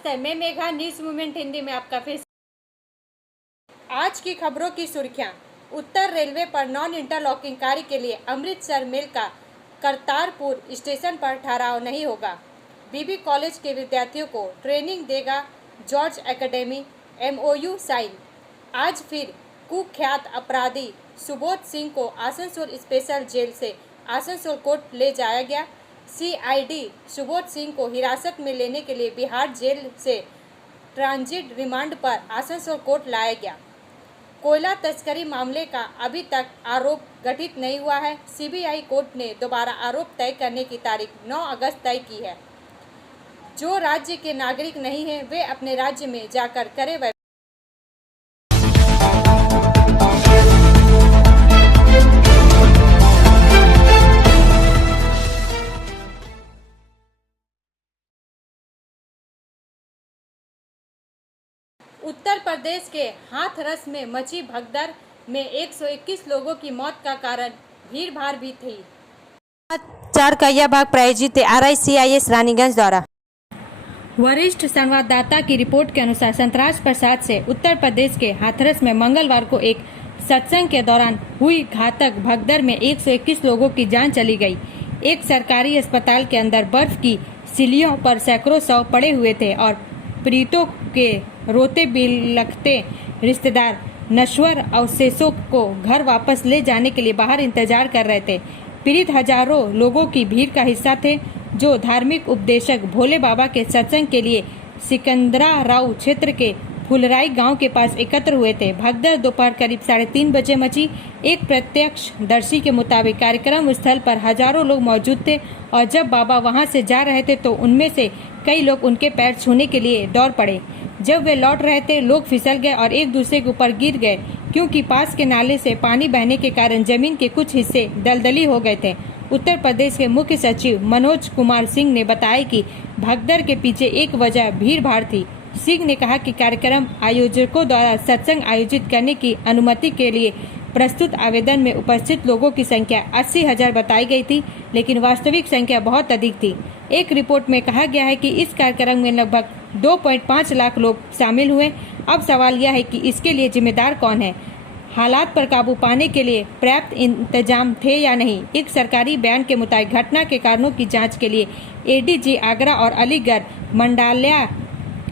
नमस्ते, मैं Megha, news movement Hindi में आपका फिर। आज की खबरों की सुर्खियां। उत्तर रेलवे पर नॉन इंटरलॉकिंग कार्य के लिए अमृतसर मेल का करतारपुर स्टेशन पर ठहराव नहीं होगा। बीबी कॉलेज के विद्यार्थियों को ट्रेनिंग देगा जॉर्ज एकेडमी, MOU साइन। आज फिर कुख्यात अपराधी सुबोध सिंह को आसनसोल स्पेशल जेल से आसनसोल कोर्ट ले जाया गया। CID सुबोध सिंह को हिरासत में लेने के लिए बिहार जेल से ट्रांजिट रिमांड पर आसनसोल कोर्ट लाया गया। कोयला तस्करी मामले का अभी तक आरोप गठित नहीं हुआ है। CBI कोर्ट ने दोबारा आरोप तय करने की तारीख 9 अगस्त तय की है। जो राज्य के नागरिक नहीं हैं वे अपने राज्य में जाकर करें वह। उत्तर प्रदेश के हाथरस में मची भगदड़ में 121 लोगों की मौत का कारण भीड़ भाड़ भी थी। चार का यह भाग प्रायोजित है RICIS रानीगंज द्वारा। वरिष्ठ संवाददाता की रिपोर्ट के अनुसार संतराज प्रसाद से उत्तर प्रदेश के हाथरस में मंगलवार को एक सत्संग के दौरान हुई घातक भगदड़ में 121 लोगों की जान चली गई। एक सरकारी अस्पताल के अंदर बर्फ की सिलियों पर सैकड़ों शव पड़े हुए थे और पीड़ितों के रोते बिलखते रिश्तेदार नश्वर अवशेषों को घर वापस ले जाने के लिए बाहर इंतजार कर रहे थे। पीड़ित हजारों लोगों की भीड़ का हिस्सा थे जो धार्मिक उपदेशक भोले बाबा के सत्संग के लिए सिकंदराराव क्षेत्र के फुलराई गांव के पास एकत्र हुए थे। भगदड़ दोपहर करीब 3:30 बजे मची। एक प्रत्यक्षदर्शी के मुताबिक कार्यक्रम स्थल पर हजारों लोग मौजूद थे और जब बाबा वहां से जा रहे थे तो उनमें से कई लोग उनके पैर छूने के लिए दौड़ पड़े। जब वे लौट रहे थे लोग फिसल गए और एक दूसरे के ऊपर गिर गए क्योंकि पास के नाले से पानी बहने के कारण जमीन के कुछ हिस्से दलदली हो गए थे। उत्तर प्रदेश के मुख्य सचिव मनोज कुमार सिंह ने बताया कि भगदड़ के पीछे एक वजह भीड़ भाड़ थी। सिंह ने कहा कि कार्यक्रम आयोजकों द्वारा सत्संग आयोजित करने की अनुमति के लिए प्रस्तुत आवेदन में उपस्थित लोगों की संख्या 80,000 बताई गई थी, लेकिन वास्तविक संख्या बहुत अधिक थी। एक रिपोर्ट में कहा गया है कि इस कार्यक्रम में लगभग 2.5 लाख लोग शामिल हुए। अब सवाल यह है कि इसके लिए जिम्मेदार कौन है। हालात पर काबू पाने के लिए पर्याप्त इंतजाम थे या नहीं। एक सरकारी बयान के मुताबिक घटना के कारणों की जांच के लिए ADG आगरा और अलीगढ़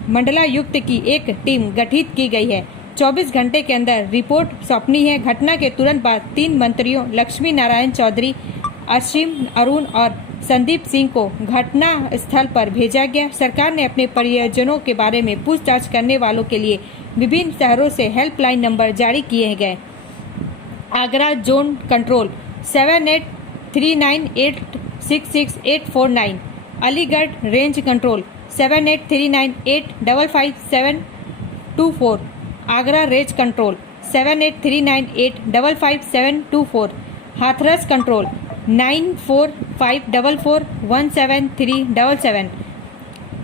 मंडलायुक्त की एक टीम गठित की गई है। 24 घंटे के अंदर रिपोर्ट सौंपनी है। घटना के तुरंत बाद 3 मंत्रियों लक्ष्मी नारायण चौधरी, असीम अरुण और संदीप सिंह को घटना स्थल पर भेजा गया। सरकार ने अपने परिजनों के बारे में पूछताछ करने वालों के लिए विभिन्न शहरों से हेल्पलाइन नंबर जारी किए गए। Agra zone control 7839866849, Aligarh range control 7839855724, Agra range control 7839855724, Hathras control 9454417377,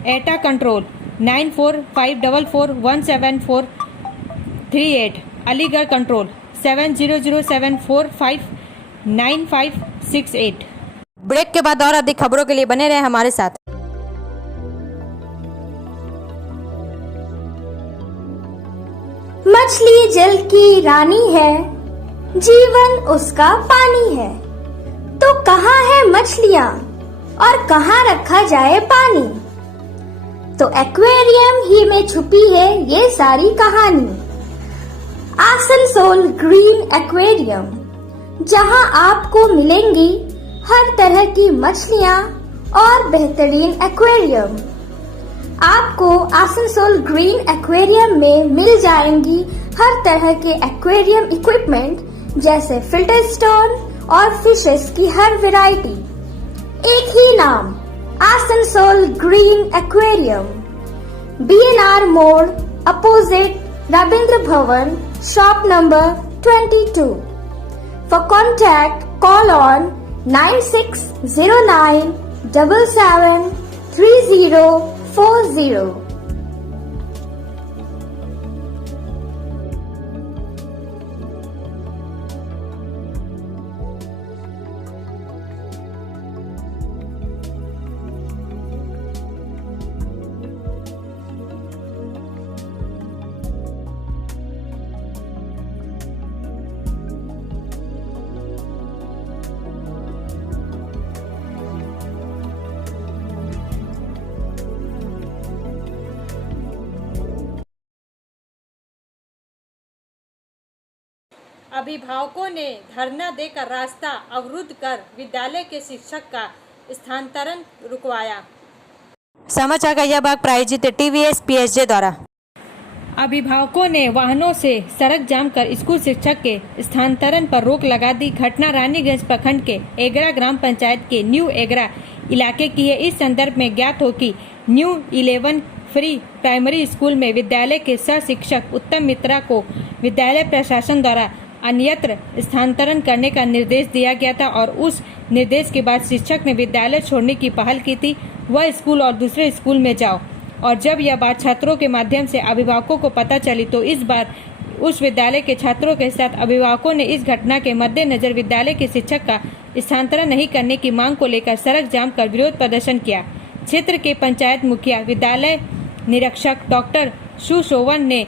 एटा कंट्रोल 9454417438, अलीगढ़ कंट्रोल 7007459568। ब्रेक के बाद और अधिक खबरों के लिए बने रहे हमारे साथ। मछली जल की रानी है, जीवन उसका पानी है। तो कहाँ है मछलियाँ और कहाँ रखा जाए पानी? तो एक्वेरियम ही में छुपी है ये सारी कहानी। आसनसोल ग्रीन एक्वेरियम, जहाँ आपको मिलेंगी हर तरह की मछलियाँ और बेहतरीन एक्वेरियम। आपको आसनसोल ग्रीन एक्वेरियम में मिल जाएंगी हर तरह के एक्वेरियम इक्विपमेंट जैसे फिल्टर स्टोन और फिशेस की हर वैरायटी। एक ही नाम, आसनसोल ग्रीन एक्वेरियम। BNR मोड़ opposite Ravindra Bhavan, shop number 22। For contact call on 9609773040। अभिभावकों ने धरना देकर रास्ता अवरुद्ध कर विद्यालय के शिक्षक का स्थानांतरण रुकवाया। समाचार का यह भाग प्रायोजित टीवीएस पीएसजे द्वारा। अभिभावकों ने वाहनों से सड़क जाम कर स्कूल शिक्षक के स्थानांतरण पर रोक लगा दी। घटना रानीगंज प्रखंड के एगरा ग्राम पंचायत के न्यू एगरा इलाके की है। इस संदर्भ में ज्ञात हो कि न्यू 11 फ्री प्राइमरी स्कूल में विद्यालय के सह शिक्षक उत्तम मित्रा को विद्यालय प्रशासन द्वारा अन्यत्र स्थानांतरण करने का निर्देश दिया गया था और उस निर्देश के बाद शिक्षक ने विद्यालय छोड़ने की पहल की थी। वह स्कूल और दूसरे स्कूल में जाओ। और जब यह बात छात्रों के माध्यम से अभिभावकों को पता चली तो इस बार उस विद्यालय के छात्रों के साथ अभिभावकों ने इस घटना के मद्देनजर विद्यालय के शिक्षक का स्थानांतरण नहीं करने की मांग को लेकर सड़क जाम कर विरोध प्रदर्शन किया। क्षेत्र के पंचायत मुखिया विद्यालय निरीक्षक डॉक्टर सुशोभन ने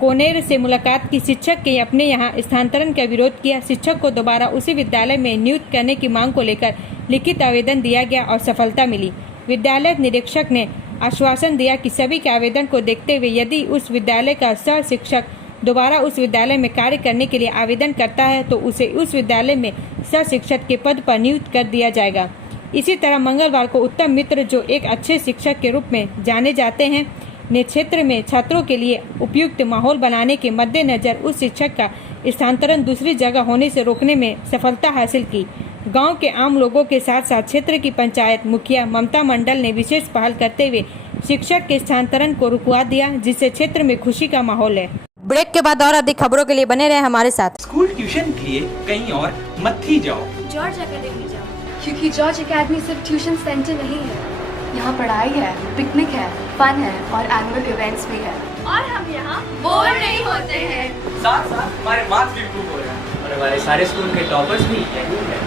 कोनेर से मुलाकात की। शिक्षक के अपने यहाँ स्थानांतरण का विरोध किया। शिक्षक को दोबारा उसी विद्यालय में नियुक्त करने की मांग को लेकर लिखित आवेदन दिया गया और सफलता मिली। विद्यालय निरीक्षक ने आश्वासन दिया कि सभी के आवेदन को देखते हुए यदि उस विद्यालय का सह शिक्षक दोबारा उस विद्यालय में कार्य करने के लिए आवेदन करता है तो उसे उस विद्यालय में सह शिक्षक के पद पर नियुक्त कर दिया जाएगा। इसी तरह मंगलवार को उत्तम मित्र जो एक अच्छे शिक्षक के रूप में जाने जाते हैं ने क्षेत्र में छात्रों के लिए उपयुक्त माहौल बनाने के मद्देनजर उस शिक्षक का स्थानांतरण दूसरी जगह होने से रोकने में सफलता हासिल की। गांव के आम लोगों के साथ साथ क्षेत्र की पंचायत मुखिया ममता मंडल ने विशेष पहल करते हुए शिक्षक के स्थानांतरण को रुकवा दिया, जिससे क्षेत्र में खुशी का माहौल है। ब्रेक के बाद और अधिक खबरों के लिए बने रहे हमारे साथ। स्कूल ट्यूशन के लिए कहीं और मत ही जाओ, जॉर्ज एकेडमी जाओ, क्योंकि जॉर्ज एकेडमी सिर्फ ट्यूशन सेंटर नहीं है। यहाँ पढ़ाई है, पिकनिक है, फन है और एनुअल इवेंट्स भी है। और हम यहाँ बोर नहीं होते हैं। साथ साथ हमारे मार्क्स भी इम्प्रूव हो रहे हैं और हमारे सारे स्कूल के टॉपर्स भी यही हैं।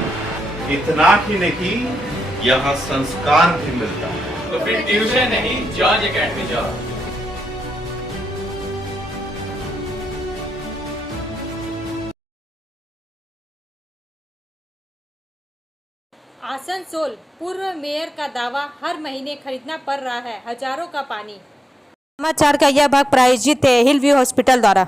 इतना ही नहीं, यहाँ संस्कार भी मिलता है। तो फिर ट्यूशन नहीं, जॉर्ज एकेडमी जाओ। आसनसोल पूर्व मेयर का दावा, हर महीने खरीदना पड़ रहा है हजारों का पानी। समाचार का यह भाग प्रायोजित है हिल व्यू हॉस्पिटल द्वारा।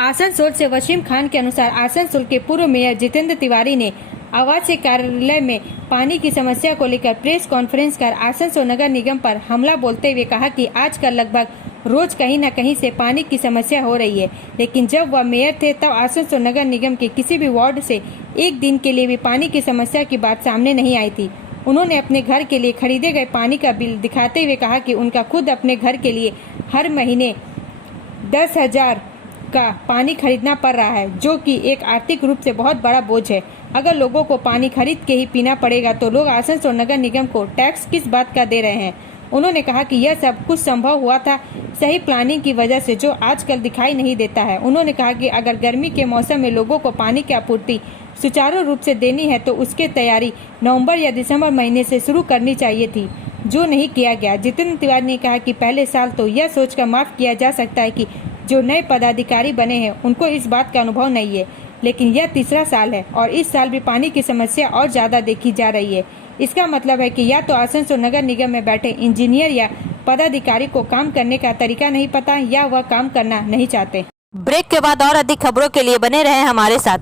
आसनसोल से वसीम खान के अनुसार आसनसोल के पूर्व मेयर जितेंद्र तिवारी ने आवासीय कार्यालय में पानी की समस्या को लेकर प्रेस कॉन्फ्रेंस कर आसनसोल नगर निगम पर हमला बोलते हुए कहा कि आजकल लगभग रोज कहीं न कहीं से पानी की समस्या हो रही है, लेकिन जब वह मेयर थे तब आसनसोल नगर निगम के किसी भी वार्ड से एक दिन के लिए भी पानी की समस्या की बात सामने नहीं आई थी। उन्होंने अपने घर के लिए खरीदे गए पानी का बिल दिखाते हुए कहा कि उनका खुद अपने घर के लिए हर महीने 10,000 का पानी खरीदना पड़ रहा है, जो कि एक आर्थिक रूप से बहुत बड़ा बोझ है। अगर लोगों को पानी खरीद के ही पीना पड़ेगा तो लोग आसनसोल नगर निगम को टैक्स किस बात का दे रहे हैं। उन्होंने कहा कि यह सब कुछ संभव हुआ था सही प्लानिंग की वजह से, जो आजकल दिखाई नहीं देता है। उन्होंने कहा कि अगर गर्मी के मौसम में लोगों को पानी की आपूर्ति सुचारू रूप से देनी है तो उसकी तैयारी नवंबर या दिसंबर महीने से शुरू करनी चाहिए थी, जो नहीं किया गया। जितेंद्र तिवारी ने कहा कि पहले साल तो यह सोचकर माफ किया जा सकता है कि जो नए पदाधिकारी बने हैं उनको इस बात का अनुभव नहीं है, लेकिन यह तीसरा साल है और इस साल भी पानी की समस्या और ज्यादा देखी जा रही है। इसका मतलब है कि या तो आसनसोल नगर निगम में बैठे इंजीनियर या पदाधिकारी को काम करने का तरीका नहीं पता या वह काम करना नहीं चाहते। ब्रेक के बाद और अधिक खबरों के लिए बने रहे हमारे साथ।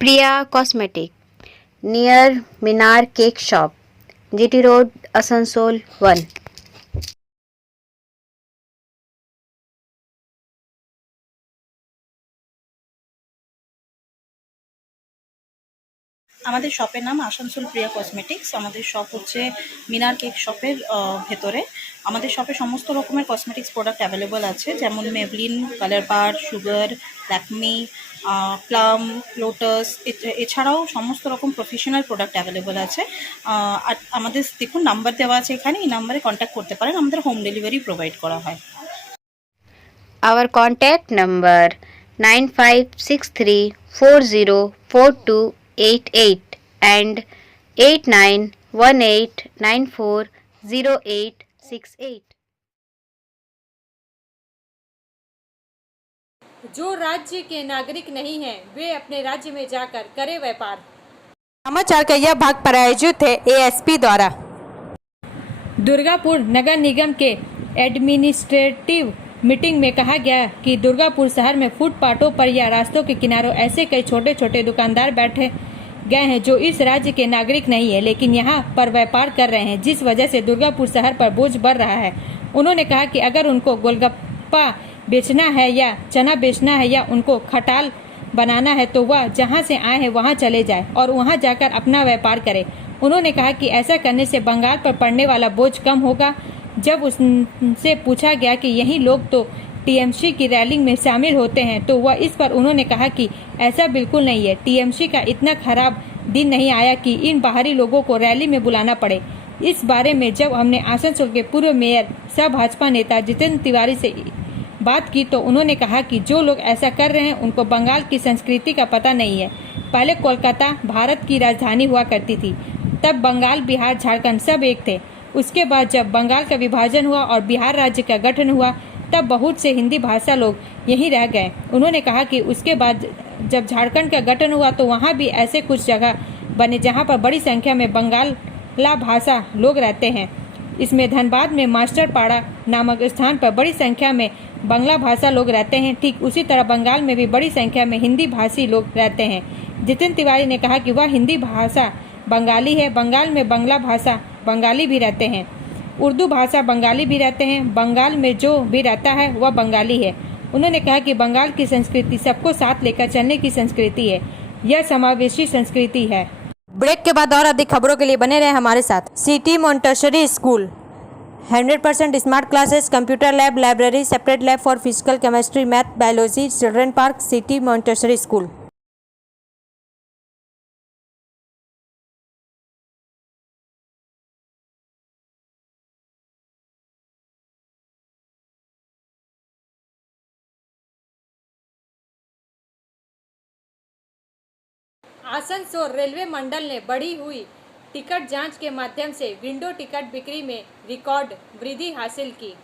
Priya cosmetic near Minar cake shop, GT road, Asansol 1। আমাদের শপের নাম আসানসোল প্রিয়া কসমেটিক্স। আমাদের শপ হচ্ছে মিনার কেক শপের ভেতরে। আমাদের শপে সমস্ত রকমের কসমেটিক্স প্রোডাক্ট অ্যাভেলেবল আছে, যেমন মেবলিন, কালার বার, সুগার, ল্যাকমি, প্লাম, লোটাস, এছাড়াও সমস্ত রকম প্রফেশনাল প্রোডাক্ট অ্যাভেলেবল আছে। আর আমাদের দেখুন নাম্বার দেওয়া আছে এখানে, এই নাম্বারে কন্ট্যাক্ট করতে পারেন। আমাদের হোম ডেলিভারি প্রোভাইড করা হয়। Our contact number 9563404288 and 8918940868। जो राज्य के नागरिक नहीं हैं वे अपने राज्य में जाकर करें व्यापार। समाचार का यह भाग प्रायोजित है एएसपी द्वारा। दुर्गापुर नगर निगम के एडमिनिस्ट्रेटिव मीटिंग में कहा गया कि दुर्गापुर शहर में फुटपाथों पर या रास्तों के किनारों ऐसे कई छोटे छोटे दुकानदार बैठे गए हैं जो इस राज्य के नागरिक नहीं है, लेकिन यहाँ पर व्यापार कर रहे हैं, जिस वजह से दुर्गापुर शहर पर बोझ बढ़ रहा है। उन्होंने कहा कि अगर उनको गोलगप्पा बेचना है या चना बेचना है या उनको खटाल बनाना है तो वह जहाँ से आए हैं वहाँ चले जाए और वहाँ जाकर अपना व्यापार करें। उन्होंने कहा कि ऐसा करने से बंगाल पर पड़ने वाला बोझ कम होगा। जब उससे पूछा गया कि यही लोग तो टीएमसी की रैलिंग में शामिल होते हैं तो वह इस पर उन्होंने कहा कि ऐसा बिल्कुल नहीं है। टीएमसी का इतना खराब दिन नहीं आया कि इन बाहरी लोगों को रैली में बुलाना पड़े। इस बारे में जब हमने आसनसोल के पूर्व मेयर सह भाजपा नेता जितेंद्र तिवारी से बात की तो उन्होंने कहा कि जो लोग ऐसा कर रहे हैं उनको बंगाल की संस्कृति का पता नहीं है। पहले कोलकाता भारत की राजधानी हुआ करती थी, तब बंगाल, बिहार, झारखंड सब एक थे। उसके बाद जब बंगाल का विभाजन हुआ और बिहार राज्य का गठन हुआ तब बहुत से हिंदी भाषा लोग यहीं रह गए। उन्होंने कहा कि उसके बाद जब झारखंड का गठन हुआ तो वहाँ भी ऐसे कुछ जगह बने जहाँ पर बड़ी संख्या में बंगाला भाषा लोग रहते हैं। इसमें धनबाद में मास्टरपाड़ा नामक स्थान पर बड़ी संख्या में बंगला भाषा लोग रहते हैं। ठीक उसी तरह बंगाल में भी बड़ी संख्या में हिंदी भाषी लोग रहते हैं। जितेंद्र तिवारी ने कहा कि वह हिंदी भाषा बंगाली है। बंगाल में बंगला भाषा बंगाली भी रहते हैं, उर्दू भाषा बंगाली भी रहते हैं। बंगाल में जो भी रहता है वह बंगाली है। उन्होंने कहा कि बंगाल की संस्कृति सबको साथ लेकर चलने की संस्कृति है। यह समावेशी संस्कृति है। ब्रेक के बाद और अधिक खबरों के लिए बने रहे हमारे साथ। City Montessori school 100% smart classes, computer lab, library, separate lab for physical, chemistry, math, biology, children park, city Montessori school. Asansol railway मंडल ने बढ़ी हुई टिकट जांच के माध्यम से विंडो टिकट बिक्री में रिकॉर्ड वृद्धि हासिल की।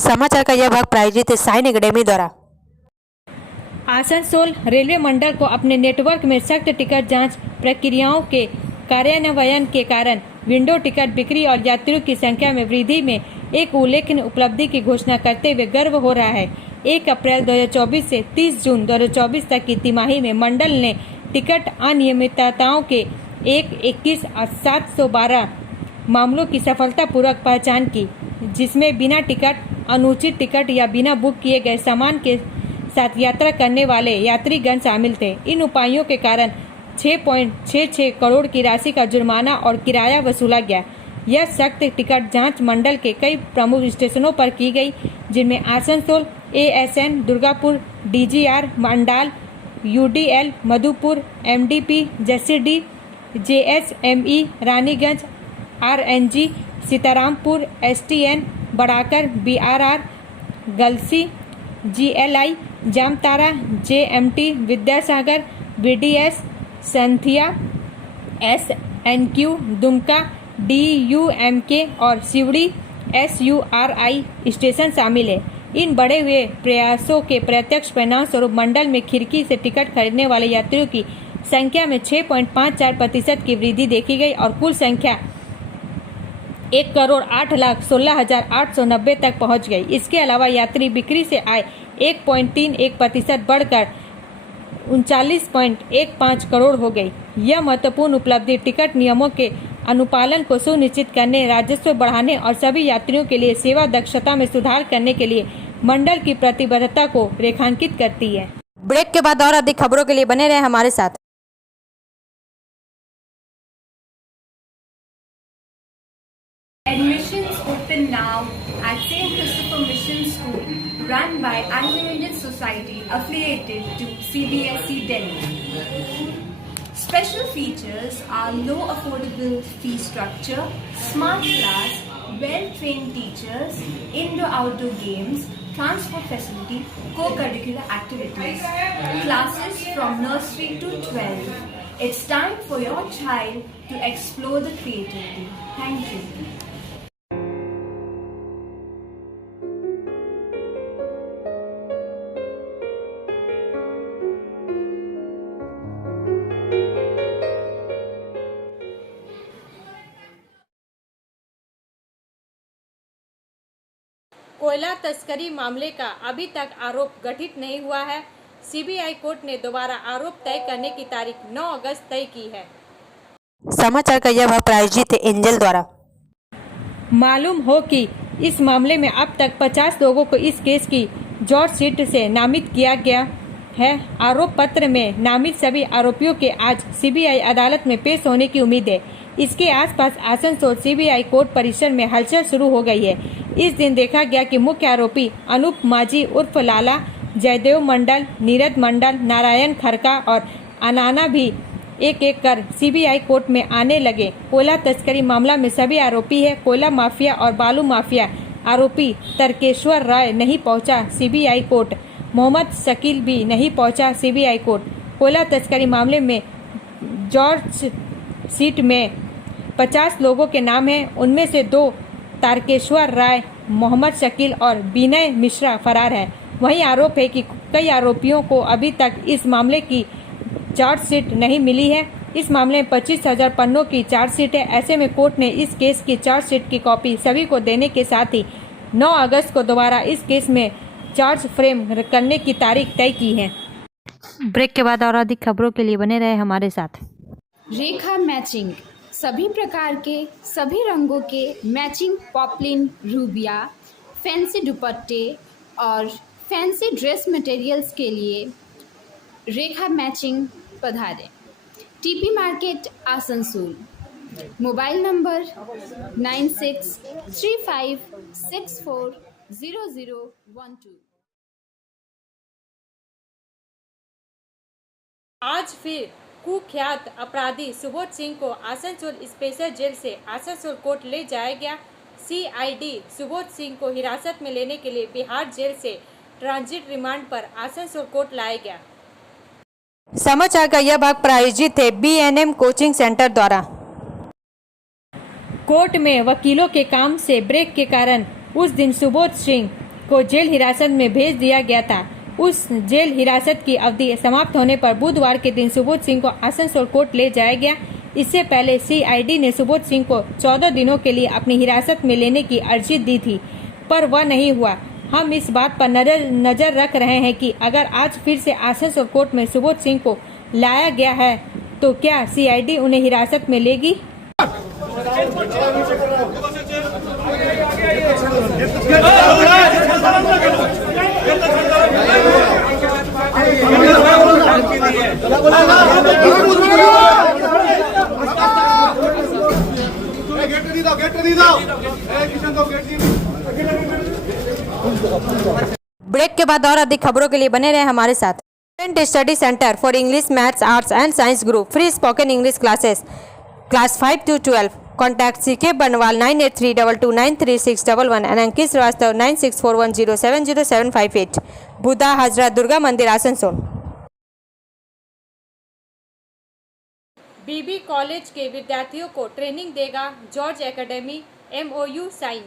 समाचार का यह भाग प्रायोजित है साइन एकेडमी द्वारा। आसनसोल रेलवे मंडल को अपने नेटवर्क में सख्त टिकट जांच प्रक्रियाओं के कार्यान्वयन के कारण विंडो टिकट बिक्री और यात्रियों की संख्या में वृद्धि में एक उल्लेखनीय उपलब्धि की घोषणा करते हुए गर्व हो रहा है। 1 अप्रैल 2024 से 30 जून 2024 तक की तिमाही में मंडल ने टिकट अनियमितताओं के 21,712 मामलों की सफलतापूर्वक पहचान की, जिसमें बिना टिकट, अनुचित टिकट या बिना बुक किए गए सामान के साथ यात्रा करने वाले यात्रीगण शामिल थे। इन उपायों के कारण 6.66 करोड़ की राशि का जुर्माना और किराया वसूला गया। यह सख्त टिकट जांच मंडल के कई प्रमुख स्टेशनों पर की गई, जिनमें Asansol, ASN, Durgapur, DGR, Mandal, UDL, Madhupur, MDP, JCD, JSME, Raniganj, RNG, Sitarampur, STN, बड़ाकर, BRR, गलसी, GLI, Jamtara, JMT, Vidyasagar, BDS, संथिया, SNQ, Dumka, DUMK और सिवड़ी SURI स्टेशन शामिल है। इन बढ़े हुए प्रयासों के प्रत्यक्ष परिणाम स्वरूप मंडल में खिड़की से टिकट खरीदने वाले यात्रियों की संख्या में 6.54% की वृद्धि देखी गई और कुल संख्या 1,08,16,890 तक पहुंच गई। इसके अलावा यात्री बिक्री से आय 1.31% बढ़कर 39.15 करोड़ हो गई। यह महत्वपूर्ण उपलब्धि टिकट नियमों के अनुपालन को सुनिश्चित करने, राजस्व बढ़ाने और सभी यात्रियों के लिए सेवा दक्षता में सुधार करने के लिए मंडल की प्रतिबद्धता को रेखांकित करती है। ब्रेक के बाद और अधिक खबरों के लिए बने रहे हमारे साथ। Admissions open now at St. Christopher Mission School, run by Anglo-Indian Society affiliated to CBSE Delhi. Special features are low affordable fee structure, smart class, well-trained teachers, indoor-outdoor games, transport facility, co-curricular activities, classes from nursery to 12. It's time for your child to explore the creativity. Thank you. कोयला तस्करी मामले का अभी तक आरोप गठित नहीं हुआ है। सीबीआई कोर्ट ने दोबारा आरोप तय करने की तारीख 9 अगस्त तय की है। समाचार का यह भाग प्रायोजित है एंजल द्वारा। मालूम हो कि इस मामले में अब तक 50 लोगों को इस केस की जॉर्ज शीट से नामित किया गया है। आरोप पत्र में नामित सभी आरोपियों के आज सीबीआई अदालत में पेश होने की उम्मीद है। इसके आसपास आसनसोल सीबीआई कोर्ट परिसर में हलचल शुरू हो गई है। इस दिन देखा गया कि मुख्य आरोपी अनूप माझी उर्फ लाला, जयदेव मंडल, नीरज मंडल, नारायण खरका और अनाना भी एक एक कर सीबीआई कोर्ट में आने लगे। कोयला तस्करी मामला में सभी आरोपी है। कोयला माफिया और बालू माफिया आरोपी तर्केश्वर राय नहीं पहुंचा सीबीआई कोर्ट। मोहम्मद शकील भी नहीं पहुंचा सीबीआई कोर्ट। कोयला तस्करी मामले में जॉर्ज शीट में 50 लोगों के नाम हैं। उनमें से 2 तारकेश्वर राय, मोहम्मद शकील और विनय मिश्रा फरार हैं। वहीं आरोप है कि कई आरोपियों को अभी तक इस मामले की चार्जशीट नहीं मिली है। इस मामले में 25,000 पन्नों की चार्जशीट है। ऐसे में कोर्ट ने इस केस की चार्जशीट की कॉपी सभी को देने के साथ ही 9 अगस्त को दोबारा इस केस में चार्ज फ्रेम करने की तारीख तय की है। ब्रेक के बाद और अधिक खबरों के लिए बने रहे हमारे साथ। रेखा मैचिंग, सभी प्रकार के सभी रंगों के मैचिंग पॉपलिन, रूबिया, फैंसी दुपट्टे और फैंसी ड्रेस मटेरियल्स के लिए रेखा मैचिंग पधारें। TP market Asansol. Mobile number 9635640012। आज फिर कुख्यात अपराधी सुबोध सिंह को आसनसोल स्पेशल जेल से आसनसोल कोर्ट ले जाया गया। सीआईडी सुबोध सिंह को हिरासत में लेने के लिए बिहार जेल से ट्रांजिट रिमांड पर आसनसोल कोर्ट लाया गया। समाचार का यह भाग प्रायोजित है बीएनएम कोचिंग सेंटर द्वारा। कोर्ट में वकीलों के काम से ब्रेक के कारण उस दिन सुबोध सिंह को जेल हिरासत में भेज दिया गया था। उस जेल हिरासत की अवधि समाप्त होने पर बुधवार के दिन सुबोध सिंह को आसनसोल कोर्ट ले जाया गया। इससे पहले सीआईडी ने सुबोध सिंह को 14 दिनों के लिए अपनी हिरासत में लेने की अर्जी दी थी, पर वह नहीं हुआ। हम इस बात पर नजर रख रहे हैं कि अगर आज फिर से आसनसोल कोर्ट में सुबोध सिंह को लाया गया है तो क्या सीआईडी उन्हें हिरासत में लेगी। ब्रेक के बाद और अधिक खबरों के लिए बने रहे हमारे साथ। Student study centre for English, maths, arts and science group free spoken English classes class 5 to 12। Contact CK Banwal 9832293611 and Ankit Srivastava 9641070758। Buddha Hazra Durga Mandir Asansol. Bibi college के विद्यार्थियों को ट्रेनिंग देगा जॉर्ज एकेडमी, MOU साइन।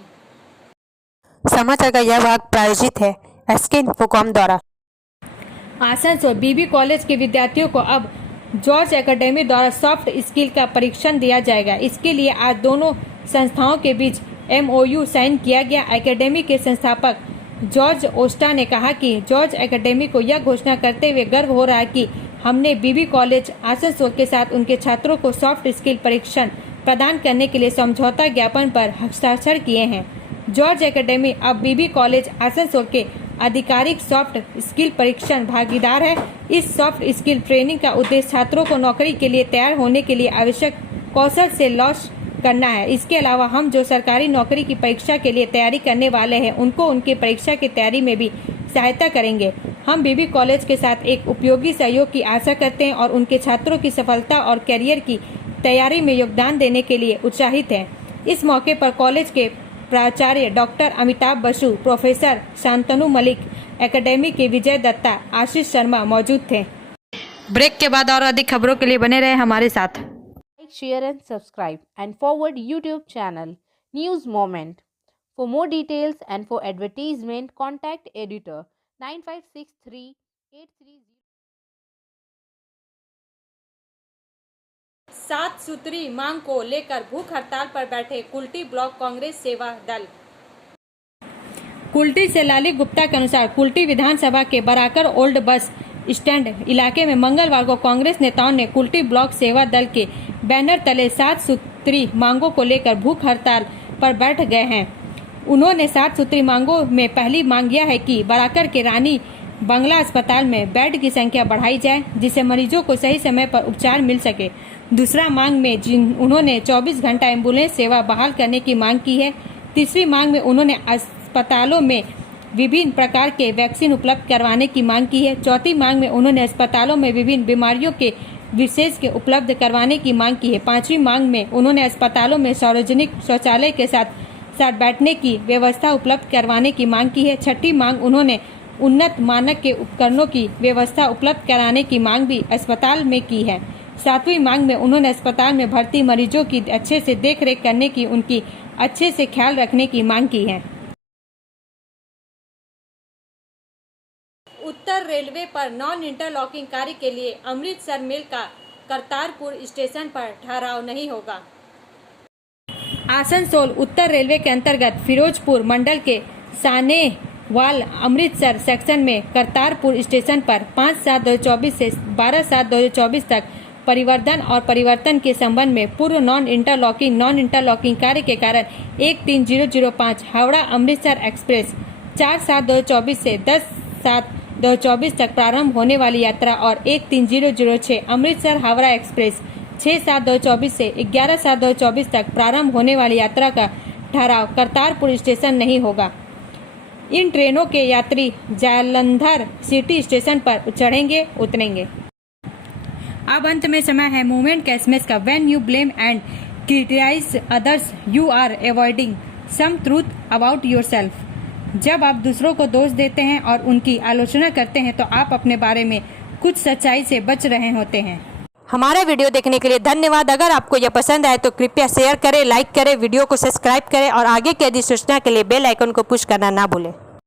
समाचार का यह भाग प्रायोजित है एसके इन्फोकॉम द्वारा। आसनसोल बीबी कॉलेज के विद्यार्थियों को अब जॉर्ज एकेडमी द्वारा सॉफ्ट स्किल का परीक्षण दिया जाएगा। इसके लिए आज दोनों संस्थाओं के बीच MOU साइन किया गया। एकेडमी के संस्थापक जॉर्ज ओस्टा ने कहा कि जॉर्ज एकेडमी को यह घोषणा करते हुए गर्व हो रहा है कि हमने बीबी कॉलेज आसनसोल के साथ उनके छात्रों को सॉफ्ट स्किल परीक्षण प्रदान करने के लिए समझौता ज्ञापन पर हस्ताक्षर किए हैं। जॉर्ज एकेडमी अब बीबी कॉलेज आसनसोल के आधिकारिक सॉफ्ट स्किल परीक्षण भागीदार है। इस सॉफ्ट स्किल ट्रेनिंग का उद्देश्य छात्रों को नौकरी के लिए तैयार होने के लिए आवश्यक कौशल से लैस करना है। इसके अलावा हम जो सरकारी नौकरी की परीक्षा के लिए तैयारी करने वाले हैं उनको उनकी परीक्षा की तैयारी में भी सहायता करेंगे। हम बीबी कॉलेज के साथ एक उपयोगी सहयोग की आशा करते हैं और उनके छात्रों की सफलता और करियर की तैयारी में योगदान देने के लिए उत्साहित हैं। इस मौके पर कॉलेज के प्राचार्य doctor Amitabh Basu, professor Shantanu Malik, academy के विजय दत्ता, आशीष शर्मा मौजूद थे। ब्रेक के बाद और अधिक खबरों के लिए बने रहे हमारे साथ। Like, share and subscribe and forward YouTube channel News Moment. For more details and for advertisement, contact editor 956383. 7 सूत्री मांग को लेकर भूख हड़ताल पर बैठे कुल्टी ब्लॉक कांग्रेस सेवा दल। कुल्टी से लाली गुप्ता के अनुसार कुल्टी विधानसभा के बराकर ओल्ड बस स्टैंड इलाके में मंगलवार को कांग्रेस नेताओं ने कुल्टी ब्लॉक सेवा दल के बैनर तले 7 सूत्री मांगों को लेकर भूख हड़ताल पर बैठ गए हैं। उन्होंने 7 सूत्री मांगों में पहली मांग यह है कि बराकर के रानी बंगला अस्पताल में बेड की संख्या बढ़ाई जाए, जिससे मरीजों को सही समय पर उपचार मिल सके। दूसरा मांग में उन्होंने 24 घंटा एम्बुलेंस सेवा बहाल करने की मांग की है। तीसरी मांग में उन्होंने अस्पतालों में विभिन्न प्रकार के वैक्सीन उपलब्ध करवाने की मांग की है। चौथी मांग में उन्होंने अस्पतालों में विभिन्न बीमारियों के विशेष के उपलब्ध करवाने की मांग की है। पांचवी मांग में उन्होंने अस्पतालों में सार्वजनिक शौचालय के साथ साथ बैठने की व्यवस्था उपलब्ध करवाने की मांग की है। छठी मांग उन्होंने उन्नत मानक के उपकरणों की व्यवस्था उपलब्ध कराने की मांग भी अस्पताल में की है। सातवीं मांग में उन्होंने अस्पताल में भर्ती मरीजों की अच्छे से देखरेख करने की, उनकी अच्छे से ख्याल रखने की मांग की है। उत्तर रेलवे पर नॉन इंटरलॉकिंग कार्य के लिए अमृतसर मेल का करतारपुर स्टेशन पर ठहराव नहीं होगा। आसनसोल उत्तर रेलवे के अंतर्गत फिरोजपुर मंडल के सानेवाल अमृतसर सेक्शन में करतारपुर स्टेशन पर 5/7/2024 से 12/7/2024 तक परिवर्धन और परिवर्तन के संबंध में पूर्व नॉन इंटरलॉकिंग कार्य के कारण 13005 हावड़ा अमृतसर एक्सप्रेस 4/7/2024 से 10/7/2024 तक प्रारंभ होने वाली यात्रा और 13006 अमृतसर हावड़ा एक्सप्रेस 6/7/2024 से 11/7/2024 तक प्रारंभ होने वाली यात्रा का ठहराव करतारपुर स्टेशन नहीं होगा। इन ट्रेनों के यात्री जालंधर सिटी स्टेशन पर चढ़ेंगे उतरेंगे। अब अंत में समय है मूवमेंट का एसएमएस का। When you blame and criticise others you are avoiding some truth about yourself. जब आप दूसरों को दोष देते हैं और उनकी आलोचना करते हैं तो आप अपने बारे में कुछ सच्चाई से बच रहे होते हैं। हमारा वीडियो देखने के लिए धन्यवाद। अगर आपको यह पसंद आए तो कृपया शेयर करें, लाइक करें, वीडियो को सब्सक्राइब करें और आगे की अधिसूचना के लिए बेल आइकन को पुश करना ना भूलें।